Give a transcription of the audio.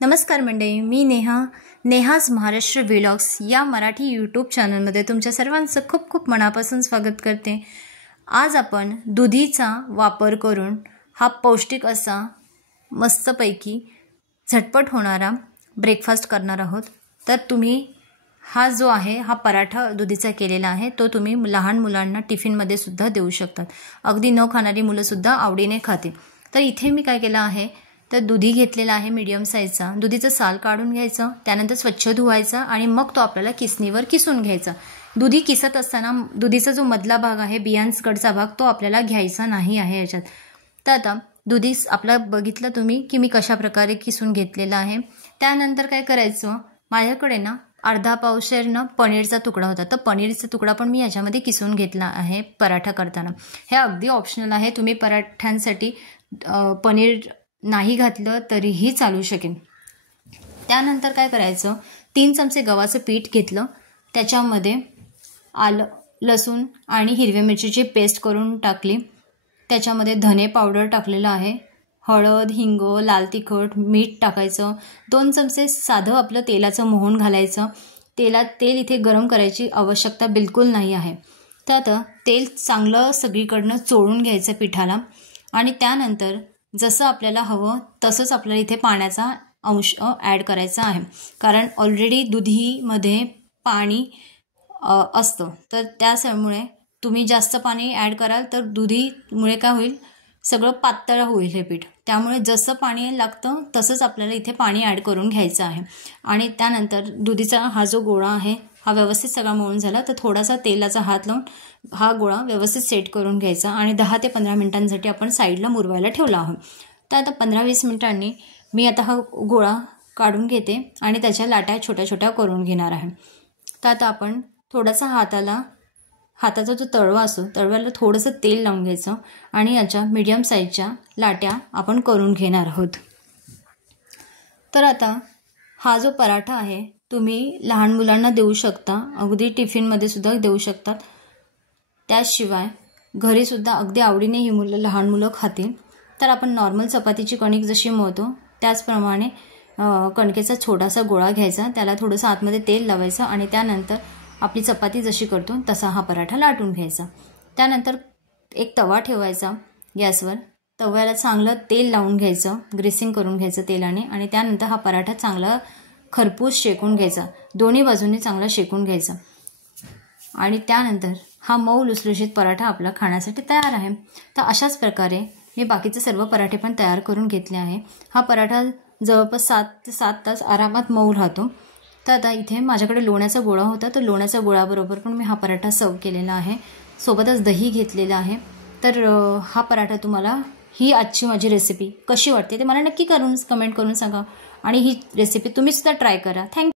नमस्कार मंडळी, मी नेहाज महाराष्ट्र व्लॉग्स या मराठी यूट्यूब चॅनलमध्ये तुमच्या सर्वांचं खूप खूप मनापासून स्वागत करते। आज आपण दुधीचा वापर करून हा पौष्टिक असा मस्तपैकी झटपट होणारा ब्रेकफास्ट करणार आहोत। तर तुम्ही हा जो आहे हा पराठा दुधीचा केलेला आहे तो तुम्ही लहान मुलांना टिफिनमध्ये सुद्धा देऊ शकतात। अगदी न खाणारी मुलं सुद्धा आवडीने खातील। तर इथे मी काय केलं आहे तर दुधी घेतलेला आहे मीडियम साईजचा। दुधीचं साल काढून घ्यायचं, त्यानंतर स्वच्छ धुवायचा आणि मग तो आपल्याला किसणीवर किसून घ्यायचा। दुधी किसत असताना दुधीचा जो मधला भाग आहे बियांकडचा भाग तो आपल्याला घ्यायचा नाही आहे याच्यात। तर आता दुधी आपला बघितलं तुम्ही की मी कशा प्रकारे किसून घेतलेला आहे। त्यानंतर काय करायचं, माझ्याकडे ना अर्धा पावशेर पनीरचा तुकडा होता, तर पनीरचा तुकडा पण मी याच्यामध्ये किसून घेतला आहे पराठा करताना। हे अगदी ऑप्शनल आहे, तुम्ही पराठ्यांसाठी पनीर नाही घातलं तरीही चालू शकेल। त्यानंतर काय करायचं, 3 चमचे गव्हाचं पीठ घेतलं, त्याच्यामध्ये आलं लसूण आणि हिरव्या मिरचीची पेस्ट करून टाकली, त्याच्यामध्ये धने पावडर टाकलेलं आहे, हळद, हिंग, लाल तिखट, मीठ टाकायचं, 2 चमचे साधं आपलं तेलाचं मोहन घालायचं। तेल इथे गरम करायची आवश्यकता बिलकुल नाही आहे। तर आता तेल चांगलं सगळीकडनं चोळून घ्यायचं पिठाला आणि त्यानंतर जसं आपल्याला हवं तसंच आपल्याला इथे पाण्याचा अंश ॲड करायचा आहे, कारण ऑलरेडी दुधीमध्ये पाणी असतं। तर त्यामुळे तुम्ही जास्त पाणी ॲड कराल तर दुधीमुळे काय होईल, सगळं पातळ होईल हे पीठ। त्यामुळे जसं पाणी लागतं तसंच आपल्याला इथे पाणी ॲड करून घ्यायचं आहे। आणि त्यानंतर दुधीचा हा जो गोळा आहे हा व्यवस्थित सगळा मळून झाला तर थोडासा तेलाचा हात लावून हा गोळा व्यवस्थित सेट करून घ्यायचा आणि 10 ते 15 मिनिटांसाठी आपण साईडला मुरवायला ठेवला आहे। तर आता 15-20 मिनिटांनी मी आता हा गोळा काढून घेते आणि त्याच्या लाट्या छोट्या छोट्या करून घेणार आहे। तर आता आपण थोडासा हाताचा जो तळवा असतो तळव्याला थोडंसं तेल लावून घ्यायचं आणि याच्या मीडियम साईजच्या लाट्या आपण करून घेणार आहोत। तर आता हा जो पराठा आहे तुम्ही लहान मुलांना देऊ शकता, अगदी टिफिनमध्ये सुद्धा देऊ शकतात। त्याशिवाय घरीसुद्धा अगदी आवडीने ही लहान मुलं खातील। तर आपण नॉर्मल चपातीची कणिक जशी मळतो त्याचप्रमाणे कणकेचा छोटासा गोळा घ्यायचा, त्याला थोडंसं आतमध्ये तेल लावायचं आणि त्यानंतर आपली चपाती जशी करतो तसा हा पराठा लाटून घ्यायचा। त्यानंतर एक तवा ठेवायचा गॅसवर, तव्याला चांगलं तेल लावून घ्यायचं, ग्रीसिंग करून घ्यायचं तेलाने आणि त्यानंतर हा पराठा चांगला खरपूस शेकून घ्यायचा, दोन्ही बाजूंनी चांगला शेकून घ्यायचा आणि त्यानंतर हा मऊ लुसलुशीत पराठा आपला खाण्यासाठी तयार आहे। तर अशाच प्रकारे मी बाकीचे सर्व पराठे पण तयार करून घेतले आहे। हा पराठा जवळपास 7 ते 7 तास आरामात मऊ राहतो। तर आता इथे माझ्याकडे लोण्याचा गोळा होता, तर लोण्याच्या गोळ्याबरोबर पण मी हा पराठा सर्व केलेला आहे, सोबतच दही घेतलेलं आहे। तर हा पराठा तुम्हाला ही आजची माझी रेसिपी कशी वाटते ते मला नक्की कमेंट करून सांगा आणि ही रेसिपी तुम्ही सुद्धा ट्राय करा। थँक्यू।